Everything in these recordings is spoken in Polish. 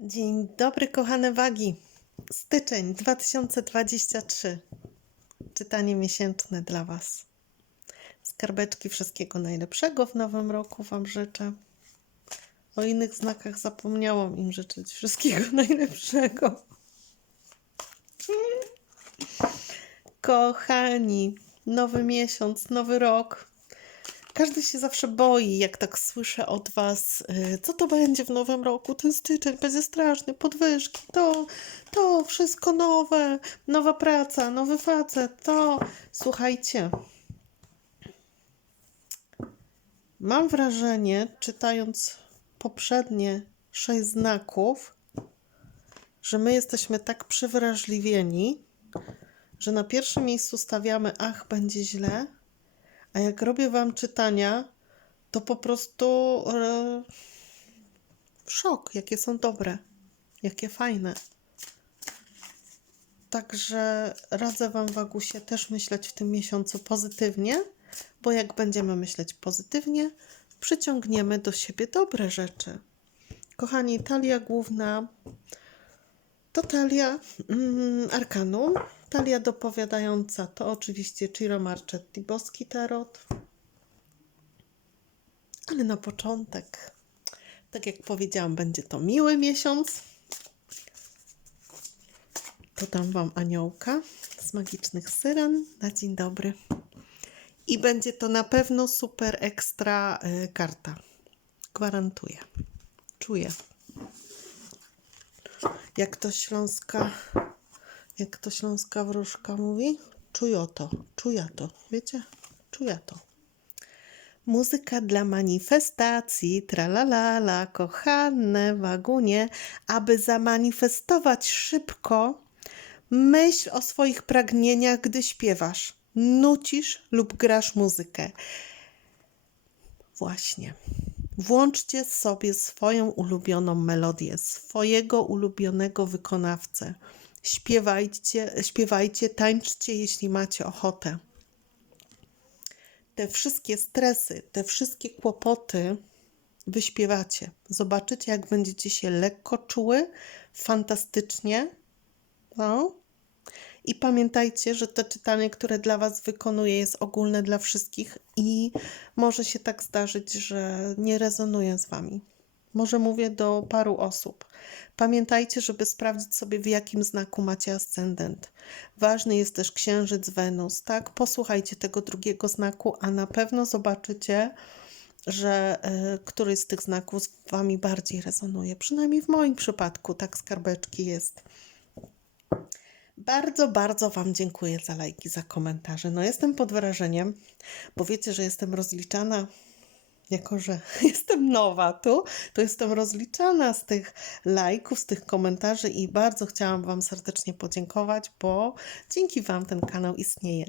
Dzień dobry, kochane wagi. Styczeń 2023. Czytanie miesięczne dla Was. Skarbeczki wszystkiego najlepszego w nowym roku Wam życzę. O innych znakach zapomniałam im życzyć wszystkiego najlepszego. Kochani, nowy miesiąc, nowy rok. Każdy się zawsze boi, jak tak słyszę od Was, y, co to będzie w nowym roku. Ten styczeń będzie straszny, podwyżki, to, to wszystko nowe, nowa praca, nowy facet, to. Słuchajcie, mam wrażenie, czytając poprzednie sześć znaków, że my jesteśmy tak przywrażliwieni, że na pierwszym miejscu stawiamy, ach, będzie źle, a jak robię Wam czytania, to po prostu e, szok, jakie są dobre, jakie fajne. Także radzę Wam, Wagusie, też myśleć w tym miesiącu pozytywnie, bo jak będziemy myśleć pozytywnie, przyciągniemy do siebie dobre rzeczy. Kochani, talia główna to talia mm. Talia dopowiadająca to oczywiście Ciro Marchetti, boski tarot. Ale na początek, tak jak powiedziałam, będzie to miły miesiąc. Dodam Wam aniołka z magicznych syren na dzień dobry. I będzie to na pewno super ekstra y, karta. Gwarantuję. Czuję. Jak to śląska, jak to śląska wróżka mówi? Czuję to, czuję to, wiecie? Czuję to. Muzyka dla manifestacji, tralalala, kochane wagunie, aby zamanifestować szybko, myśl o swoich pragnieniach, gdy śpiewasz, nucisz lub grasz muzykę. Właśnie. Włączcie sobie swoją ulubioną melodię, swojego ulubionego wykonawcę. Śpiewajcie, śpiewajcie, tańczcie, jeśli macie ochotę. Te wszystkie stresy, te wszystkie kłopoty wyśpiewacie. Zobaczycie, jak będziecie się lekko czuły, fantastycznie. No. I pamiętajcie, że to czytanie, które dla Was wykonuję, jest ogólne dla wszystkich i może się tak zdarzyć, że nie rezonuje z Wami. Może mówię do paru osób. Pamiętajcie, żeby sprawdzić sobie, w jakim znaku macie ascendent. Ważny jest też księżyc Wenus, tak? Posłuchajcie tego drugiego znaku, a na pewno zobaczycie, że y, któryś z tych znaków z Wami bardziej rezonuje. Przynajmniej w moim przypadku tak skarbeczki jest. Bardzo, bardzo Wam dziękuję za lajki, za komentarze. No jestem pod wrażeniem, bo wiecie, że jestem rozliczana, jako że jestem nowa tu, to jestem rozliczana z tych lajków, z tych komentarzy i bardzo chciałam Wam serdecznie podziękować, bo dzięki Wam ten kanał istnieje.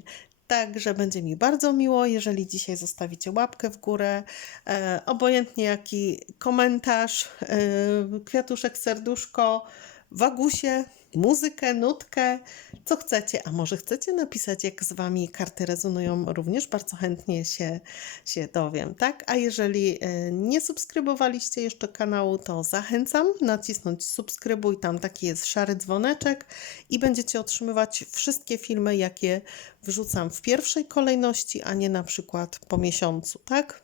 Także będzie mi bardzo miło, jeżeli dzisiaj zostawicie łapkę w górę, e, obojętnie jaki komentarz, e, kwiatuszek, serduszko, wagusie, muzykę, nutkę, co chcecie. A może chcecie napisać, jak z Wami karty rezonują, również bardzo chętnie się, się dowiem, tak? A jeżeli e, nie subskrybowaliście jeszcze kanału, to zachęcam nacisnąć subskrybuj, tam taki jest szary dzwoneczek i będziecie otrzymywać wszystkie filmy, jakie wrzucam w pierwszej kolejności, a nie na przykład po miesiącu, tak?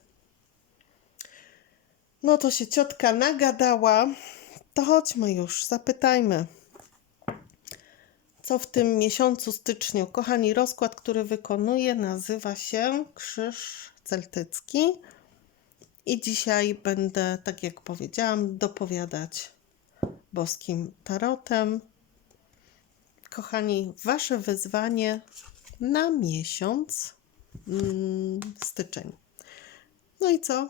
No to się ciotka nagadała. To chodźmy już, zapytajmy. Co w tym miesiącu styczniu? Kochani, rozkład, który wykonuję, nazywa się Krzyż Celtycki. I dzisiaj będę, tak jak powiedziałam, dopowiadać boskim tarotem. Kochani, wasze wyzwanie na miesiąc mm, styczeń. No i co?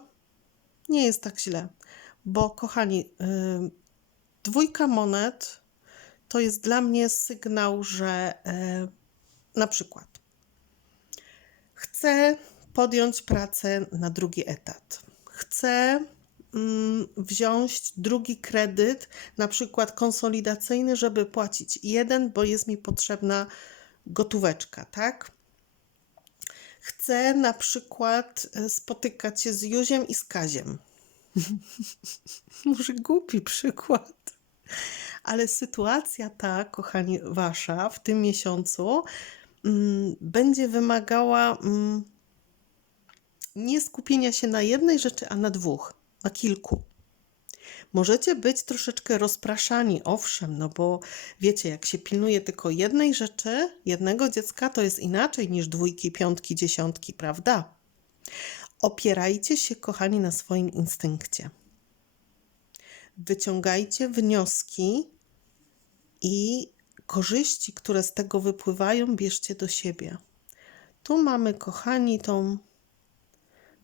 Nie jest tak źle, bo kochani, yy, dwójka monet to jest dla mnie sygnał, że e, na przykład chcę podjąć pracę na drugi etat. Chcę mm, wziąć drugi kredyt, na przykład konsolidacyjny, żeby płacić jeden, bo jest mi potrzebna gotóweczka, tak? Chcę na przykład e, spotykać się z Józiem i z Kaziem. Może głupi przykład Ale sytuacja ta, kochani, wasza w tym miesiącu mm, będzie wymagała mm, nie skupienia się na jednej rzeczy, a na dwóch, na kilku. Możecie być troszeczkę rozpraszani, owszem, no bo wiecie, jak się pilnuje tylko jednej rzeczy, jednego dziecka, to jest inaczej niż dwójki, piątki, dziesiątki, prawda? Opierajcie się, kochani, na swoim instynkcie. Wyciągajcie wnioski i korzyści, które z tego wypływają, bierzcie do siebie. Tu mamy, kochani, tą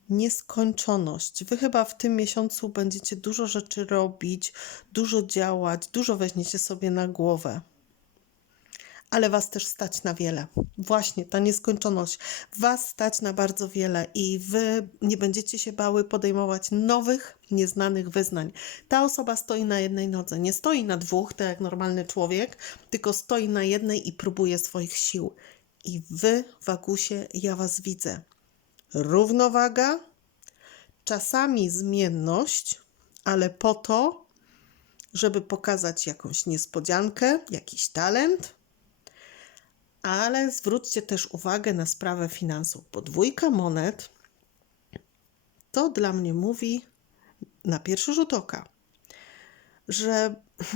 nieskończoność. Wy chyba w tym miesiącu będziecie dużo rzeczy robić, dużo działać, dużo weźmiecie sobie na głowę. Ale was też stać na wiele. Właśnie ta nieskończoność. Was stać na bardzo wiele i wy nie będziecie się bały podejmować nowych, nieznanych wyznań. Ta osoba stoi na jednej nodze. Nie stoi na dwóch, tak jak normalny człowiek, tylko stoi na jednej i próbuje swoich sił. I wy, Wagusie, ja was widzę równowaga, czasami zmienność, ale po to, żeby pokazać jakąś niespodziankę, jakiś talent. Ale zwróćcie też uwagę na sprawę finansów. Podwójka monet to dla mnie mówi na pierwszy rzut oka, że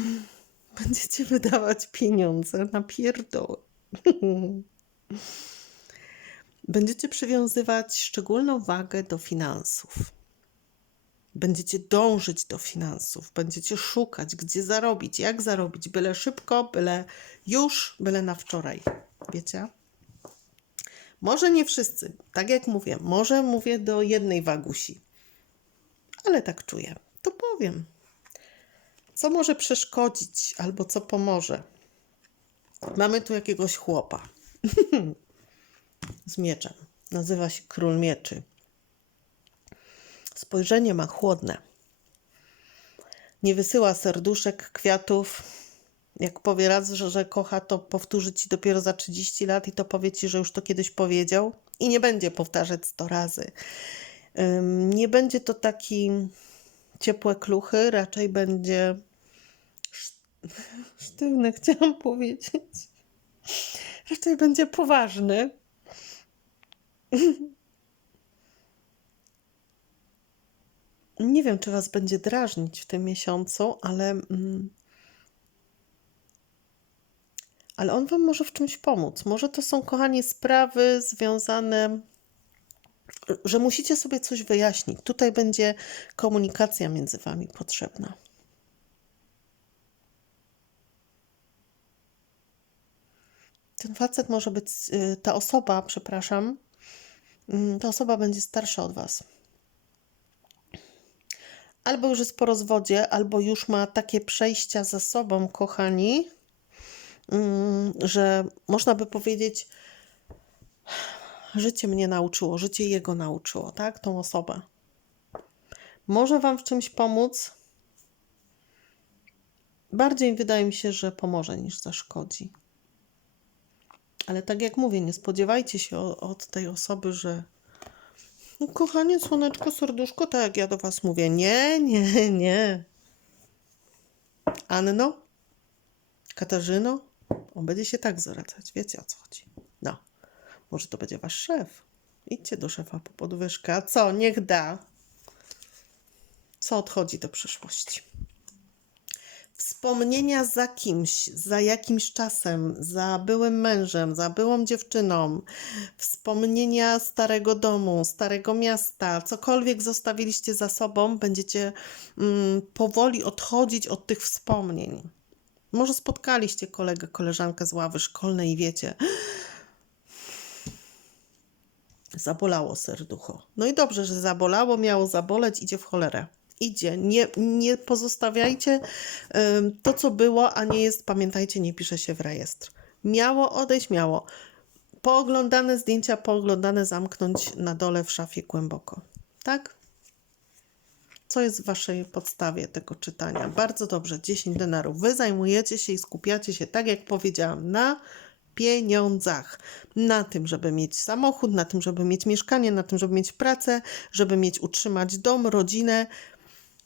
będziecie wydawać pieniądze na pierdoły. Będziecie przywiązywać szczególną wagę do finansów. Będziecie dążyć do finansów, będziecie szukać, gdzie zarobić, jak zarobić, byle szybko, byle już, byle na wczoraj. Wiecie? Może nie wszyscy, tak jak mówię, może mówię do jednej wagusi, ale tak czuję, to powiem. Co może przeszkodzić albo co pomoże? Mamy tu jakiegoś chłopa. z mieczem. Nazywa się Król Mieczy. Spojrzenie ma chłodne. Nie wysyła serduszek, kwiatów. Jak powie raz, że, że kocha, to powtórzy ci dopiero za 30 lat i to powie ci, że już to kiedyś powiedział. I nie będzie powtarzać 100 razy. Nie będzie to taki ciepłe kluchy, raczej będzie sztywny, chciałam powiedzieć. Raczej będzie poważny nie wiem, czy Was będzie drażnić w tym miesiącu, ale, mm, ale on Wam może w czymś pomóc. Może to są, kochani, sprawy związane, że musicie sobie coś wyjaśnić. Tutaj będzie komunikacja między Wami potrzebna. Ten facet może być, y, ta osoba, przepraszam, Mm, ta osoba będzie starsza od Was. Albo już jest po rozwodzie, albo już ma takie przejścia za sobą, kochani, mm, że można by powiedzieć, życie mnie nauczyło, życie jego nauczyło, tak? Tą osobę. Może Wam w czymś pomóc. Bardziej wydaje mi się, że pomoże niż zaszkodzi. Ale tak jak mówię, nie spodziewajcie się od tej osoby, że kochanie, słoneczko, serduszko, tak jak ja do was mówię. Nie, nie, nie. Anno, Katarzyno, on będzie się tak zwracać. Wiecie o co chodzi. No, może to będzie wasz szef. Idźcie do szefa po podwyżkę. A co, niech da. Co odchodzi do przyszłości wspomnienia za kimś, za jakimś czasem, za byłym mężem, za byłą dziewczyną, wspomnienia starego domu, starego miasta, cokolwiek zostawiliście za sobą, będziecie mm, powoli odchodzić od tych wspomnień. Może spotkaliście kolegę, koleżankę z ławy szkolnej i wiecie, zabolało serducho. No i dobrze, że zabolało, miało zaboleć, idzie w cholerę idzie. Nie, nie pozostawiajcie to, co było, a nie jest, pamiętajcie, nie pisze się w rejestr. Miało odejść, miało. Pooglądane zdjęcia, pooglądane zamknąć na dole w szafie głęboko. Tak? Co jest w waszej podstawie tego czytania? Bardzo dobrze, 10 denarów. Wy zajmujecie się i skupiacie się, tak jak powiedziałam, na pieniądzach. Na tym, żeby mieć samochód, na tym, żeby mieć mieszkanie, na tym, żeby mieć pracę, żeby mieć utrzymać dom, rodzinę,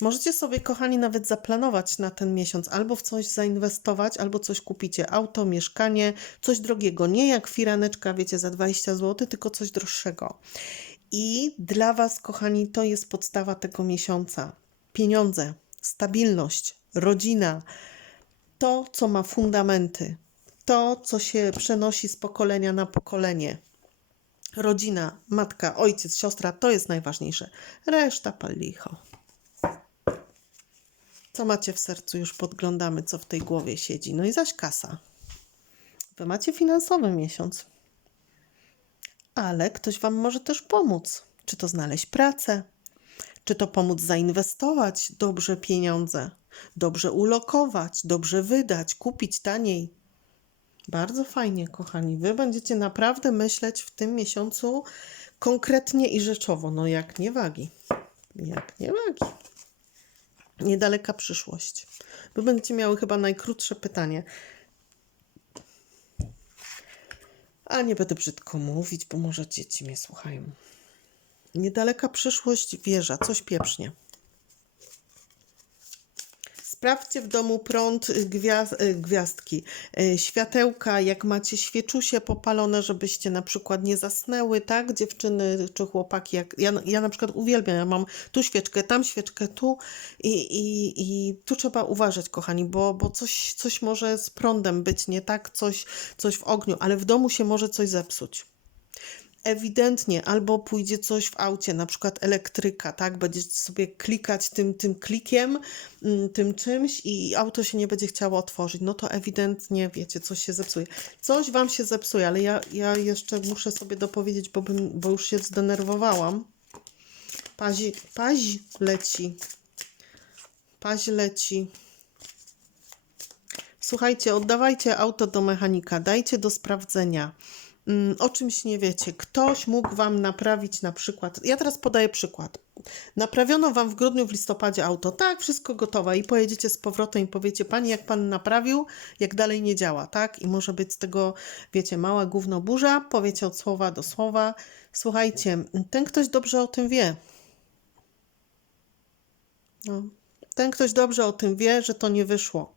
Możecie sobie, kochani, nawet zaplanować na ten miesiąc, albo w coś zainwestować, albo coś kupicie. Auto, mieszkanie, coś drogiego. Nie jak firaneczka, wiecie, za 20 zł, tylko coś droższego. I dla Was, kochani, to jest podstawa tego miesiąca. Pieniądze, stabilność, rodzina, to, co ma fundamenty, to, co się przenosi z pokolenia na pokolenie. Rodzina, matka, ojciec, siostra to jest najważniejsze. Reszta pal licho. Co macie w sercu, już podglądamy, co w tej głowie siedzi. No i zaś kasa. Wy macie finansowy miesiąc. Ale ktoś Wam może też pomóc. Czy to znaleźć pracę, czy to pomóc zainwestować dobrze pieniądze, dobrze ulokować, dobrze wydać, kupić taniej. Bardzo fajnie, kochani. Wy będziecie naprawdę myśleć w tym miesiącu konkretnie i rzeczowo. No jak nie wagi. Jak nie wagi. Niedaleka przyszłość. Wy będziecie miały chyba najkrótsze pytanie. A nie będę brzydko mówić, bo może dzieci mnie słuchają. Niedaleka przyszłość wieża, coś pieprznie. Sprawdźcie w domu prąd, y, y, gwiazdki, y, światełka, jak macie świeczusie popalone, żebyście na przykład nie zasnęły, tak? Dziewczyny czy chłopaki, jak ja, ja na przykład uwielbiam, ja mam tu świeczkę, tam świeczkę, tu. I, i, i tu trzeba uważać, kochani, bo, bo coś, coś może z prądem być nie tak, coś, coś w ogniu, ale w domu się może coś zepsuć ewidentnie albo pójdzie coś w aucie, na przykład elektryka, tak? Będziecie sobie klikać tym, tym klikiem, mm, tym czymś i auto się nie będzie chciało otworzyć. No to ewidentnie, wiecie, coś się zepsuje. Coś wam się zepsuje, ale ja, ja jeszcze muszę sobie dopowiedzieć, bo, bym, bo już się zdenerwowałam. Pazi, paź leci. Paź leci. Słuchajcie, oddawajcie auto do mechanika, dajcie do sprawdzenia o czymś nie wiecie, ktoś mógł Wam naprawić na przykład, ja teraz podaję przykład. Naprawiono Wam w grudniu, w listopadzie auto, tak, wszystko gotowe i pojedziecie z powrotem i powiecie, Pani, jak Pan naprawił, jak dalej nie działa, tak? I może być z tego, wiecie, mała gówno burza, powiecie od słowa do słowa. Słuchajcie, ten ktoś dobrze o tym wie. No. Ten ktoś dobrze o tym wie, że to nie wyszło.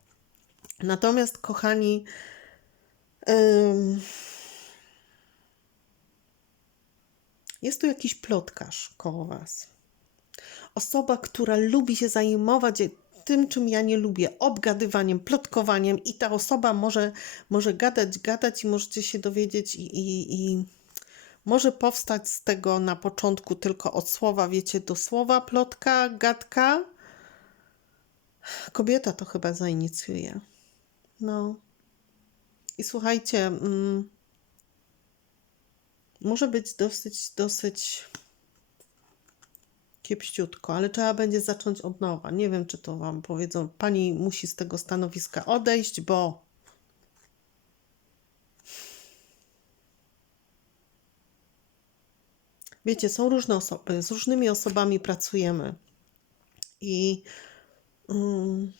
Natomiast, kochani, ym, Jest tu jakiś plotkarz koło Was. Osoba, która lubi się zajmować tym, czym ja nie lubię, obgadywaniem, plotkowaniem, i ta osoba może, może gadać, gadać, i możecie się dowiedzieć, i, i, i może powstać z tego na początku tylko od słowa, wiecie, do słowa, plotka, gadka. Kobieta to chyba zainicjuje. No. I słuchajcie. Mm, może być dosyć, dosyć kiepściutko, ale trzeba będzie zacząć od nowa. Nie wiem, czy to Wam powiedzą. Pani musi z tego stanowiska odejść, bo wiecie, są różne osoby, z różnymi osobami pracujemy i. Um,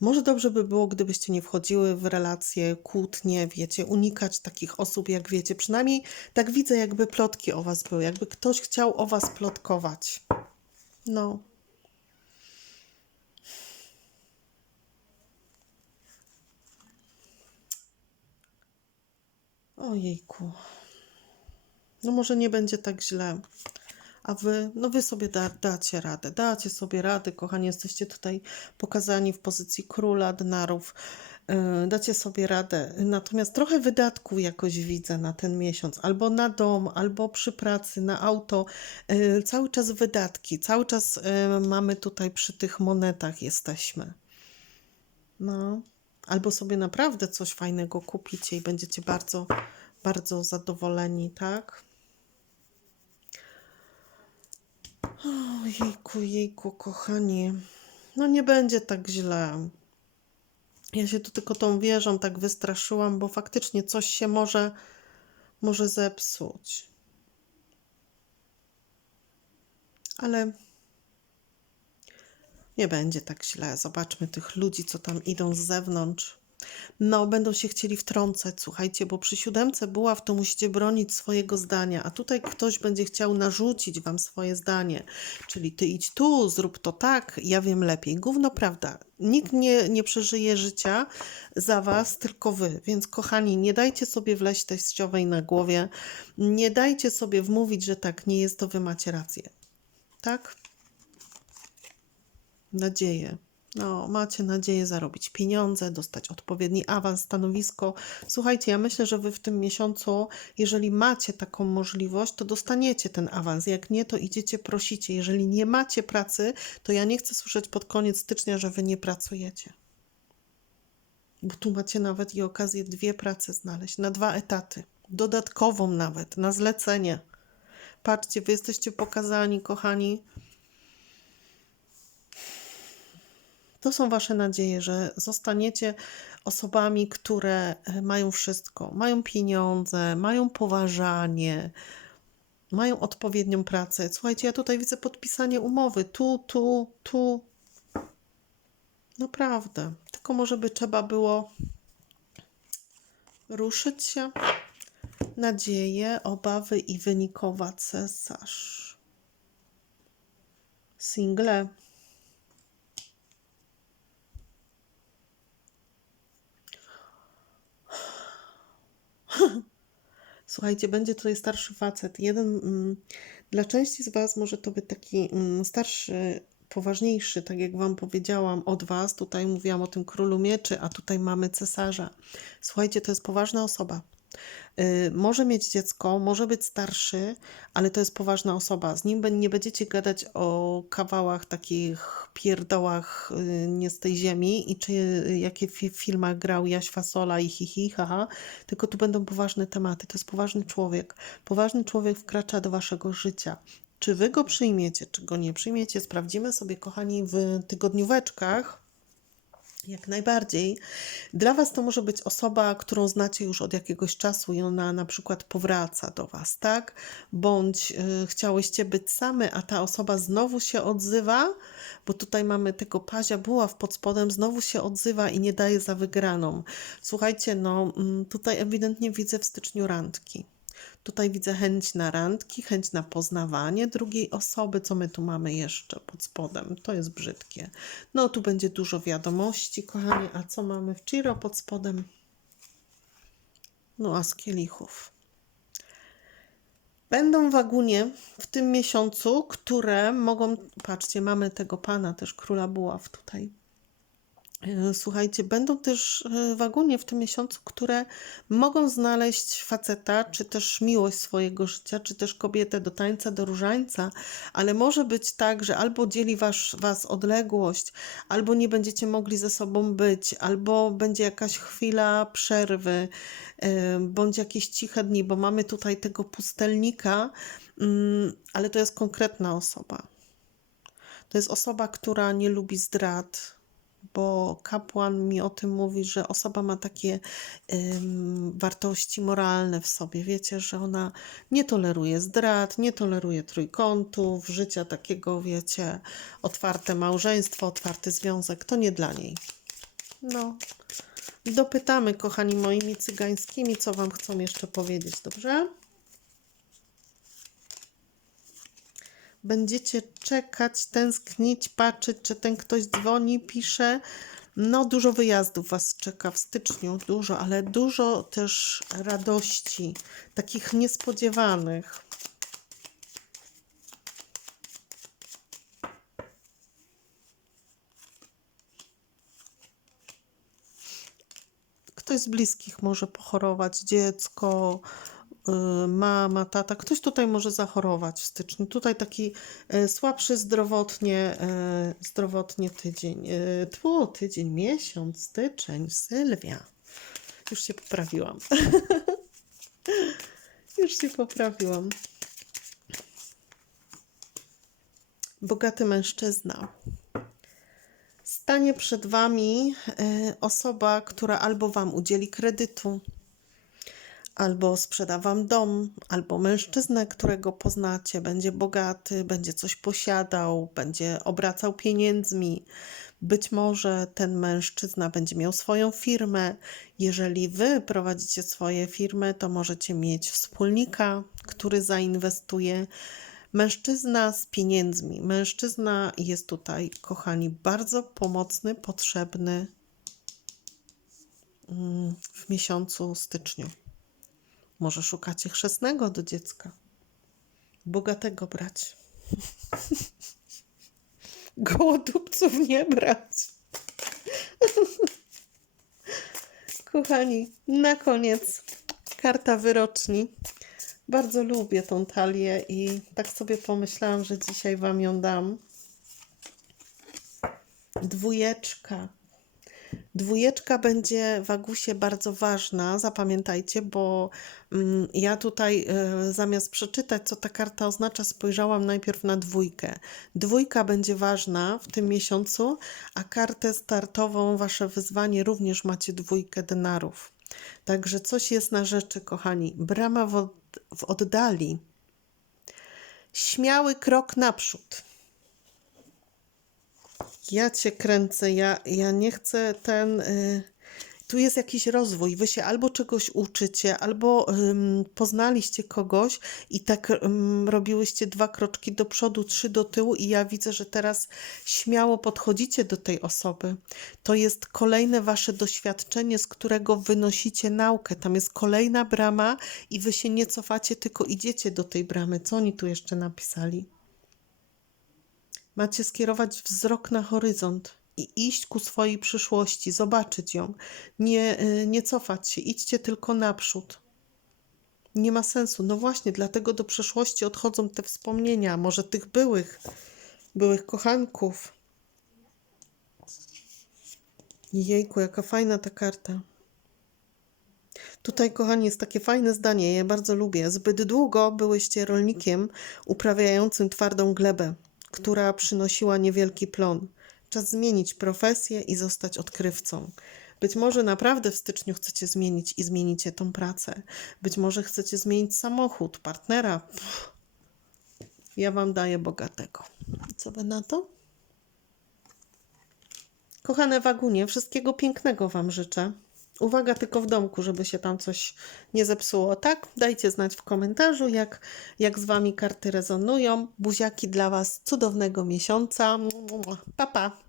może dobrze by było, gdybyście nie wchodziły w relacje, kłótnie, wiecie, unikać takich osób, jak wiecie. Przynajmniej tak widzę, jakby plotki o was były, jakby ktoś chciał o was plotkować. No. Ojejku. No może nie będzie tak źle a wy, no wy sobie da, dacie radę, dacie sobie radę, kochani, jesteście tutaj pokazani w pozycji króla denarów, yy, dacie sobie radę. Natomiast trochę wydatków jakoś widzę na ten miesiąc, albo na dom, albo przy pracy, na auto, yy, cały czas wydatki, cały czas yy, mamy tutaj przy tych monetach jesteśmy. No, albo sobie naprawdę coś fajnego kupicie i będziecie bardzo, bardzo zadowoleni, tak? O, jejku, jejku, kochani. No nie będzie tak źle. Ja się tu tylko tą wieżą tak wystraszyłam, bo faktycznie coś się może, może zepsuć. Ale nie będzie tak źle. Zobaczmy tych ludzi, co tam idą z zewnątrz. No, będą się chcieli wtrącać, słuchajcie, bo przy siódemce buław to musicie bronić swojego zdania, a tutaj ktoś będzie chciał narzucić wam swoje zdanie, czyli ty idź tu, zrób to tak, ja wiem lepiej. Gówno prawda. Nikt nie, nie przeżyje życia za was, tylko wy. Więc kochani, nie dajcie sobie wleźć teściowej na głowie, nie dajcie sobie wmówić, że tak nie jest, to wy macie rację. Tak? Nadzieję. No, macie nadzieję zarobić pieniądze, dostać odpowiedni awans, stanowisko. Słuchajcie, ja myślę, że wy w tym miesiącu, jeżeli macie taką możliwość, to dostaniecie ten awans. Jak nie, to idziecie, prosicie. Jeżeli nie macie pracy, to ja nie chcę słyszeć pod koniec stycznia, że wy nie pracujecie. Bo tu macie nawet i okazję dwie prace znaleźć, na dwa etaty. Dodatkową nawet, na zlecenie. Patrzcie, wy jesteście pokazani, kochani. To są Wasze nadzieje, że zostaniecie osobami, które e, mają wszystko. Mają pieniądze, mają poważanie, mają odpowiednią pracę. Słuchajcie, ja tutaj widzę podpisanie umowy. Tu, tu, tu. Naprawdę. Tylko może by trzeba było ruszyć się. Nadzieje, obawy i wynikowa cesarz. Single. Słuchajcie, będzie tutaj starszy facet. Jeden mm, dla części z Was może to być taki mm, starszy, poważniejszy, tak jak Wam powiedziałam, od Was. Tutaj mówiłam o tym królu mieczy, a tutaj mamy cesarza. Słuchajcie, to jest poważna osoba. Y, może mieć dziecko, może być starszy, ale to jest poważna osoba. Z nim nie będziecie gadać o kawałach, takich pierdołach y, nie z tej ziemi i czy jakie w filmach grał Jaś Fasola i hihi, haha, tylko tu będą poważne tematy. To jest poważny człowiek. Poważny człowiek wkracza do waszego życia. Czy wy go przyjmiecie, czy go nie przyjmiecie, sprawdzimy sobie, kochani, w tygodnióweczkach jak najbardziej. Dla Was to może być osoba, którą znacie już od jakiegoś czasu i ona na przykład powraca do Was, tak? Bądź y, chciałyście być same, a ta osoba znowu się odzywa, bo tutaj mamy tego pazia buław pod spodem, znowu się odzywa i nie daje za wygraną. Słuchajcie, no mm, tutaj ewidentnie widzę w styczniu randki. Tutaj widzę chęć na randki, chęć na poznawanie drugiej osoby. Co my tu mamy jeszcze pod spodem? To jest brzydkie. No, tu będzie dużo wiadomości, kochani. A co mamy w Ciro pod spodem? No, a z kielichów. Będą wagunie w tym miesiącu, które mogą. Patrzcie, mamy tego pana, też króla buław tutaj. E, słuchajcie, będą też e, wagunie w tym miesiącu, które mogą znaleźć faceta, czy też miłość swojego życia, czy też kobietę do tańca, do różańca, ale może być tak, że albo dzieli was, was odległość, albo nie będziecie mogli ze sobą być, albo będzie jakaś chwila przerwy, e, bądź jakieś ciche dni, bo mamy tutaj tego pustelnika, mm, ale to jest konkretna osoba. To jest osoba, która nie lubi zdrad, bo kapłan mi o tym mówi, że osoba ma takie ym, wartości moralne w sobie. Wiecie, że ona nie toleruje zdrad, nie toleruje trójkątów, życia takiego, wiecie, otwarte małżeństwo, otwarty związek. To nie dla niej. No. Dopytamy, kochani moimi cygańskimi, co Wam chcą jeszcze powiedzieć, dobrze? Będziecie czekać, tęsknić, patrzeć, czy ten ktoś dzwoni, pisze. No, dużo wyjazdów Was czeka w styczniu, dużo, ale dużo też radości, takich niespodziewanych. Ktoś z bliskich może pochorować, dziecko, mama, tata, ktoś tutaj może zachorować w styczniu. Tutaj taki y, słabszy zdrowotnie, y, zdrowotnie tydzień. Tło, tydzień, miesiąc, styczeń, Sylwia. Już się poprawiłam. Już się poprawiłam. Bogaty mężczyzna. Stanie przed Wami osoba, która albo Wam udzieli kredytu, albo sprzeda wam dom, albo mężczyznę, którego poznacie, będzie bogaty, będzie coś posiadał, będzie obracał pieniędzmi, Być może ten mężczyzna będzie miał swoją firmę. Jeżeli wy prowadzicie swoje firmy, to możecie mieć wspólnika, który zainwestuje. Mężczyzna z pieniędzmi. Mężczyzna jest tutaj, kochani, bardzo pomocny, potrzebny mm, w miesiącu styczniu. Może szukacie chrzestnego do dziecka. Bogatego brać. Gołodupców nie brać. Kochani, na koniec karta wyroczni. Bardzo lubię tą talię i tak sobie pomyślałam, że dzisiaj Wam ją dam. Dwójeczka. Dwójeczka będzie w Agusie bardzo ważna, zapamiętajcie, bo mm, ja tutaj e, zamiast przeczytać, co ta karta oznacza, spojrzałam najpierw na dwójkę. Dwójka będzie ważna w tym miesiącu, a kartę startową, wasze wyzwanie, również macie dwójkę denarów. Także coś jest na rzeczy, kochani. Brama w, w oddali. Śmiały krok naprzód. Ja cię kręcę, ja, ja nie chcę ten. Y, tu jest jakiś rozwój. Wy się albo czegoś uczycie, albo poznaliście kogoś i tak ym, robiłyście dwa kroczki do przodu, trzy do tyłu, i ja widzę, że teraz śmiało podchodzicie do tej osoby. To jest kolejne wasze doświadczenie, z którego wynosicie naukę. Tam jest kolejna brama, i wy się nie cofacie, tylko idziecie do tej bramy. Co oni tu jeszcze napisali? Macie skierować wzrok na horyzont i iść ku swojej przyszłości, zobaczyć ją. Nie, y, nie cofać się, idźcie tylko naprzód. Nie ma sensu. No właśnie, dlatego do przeszłości odchodzą te wspomnienia, może tych byłych, byłych kochanków. Jejku, jaka fajna ta karta. Tutaj, kochani, jest takie fajne zdanie, ja je bardzo lubię. Zbyt długo byłyście rolnikiem uprawiającym twardą glebę która przynosiła niewielki plon. Czas zmienić profesję i zostać odkrywcą. Być może naprawdę w styczniu chcecie zmienić i zmienicie tą pracę. Być może chcecie zmienić samochód, partnera. Pff. Ja wam daję bogatego. Co wy na to? Kochane wagunie, wszystkiego pięknego wam życzę. Uwaga tylko w domku, żeby się tam coś nie zepsuło. Tak? Dajcie znać w komentarzu, jak, jak z Wami karty rezonują. Buziaki dla Was cudownego miesiąca. Pa, pa.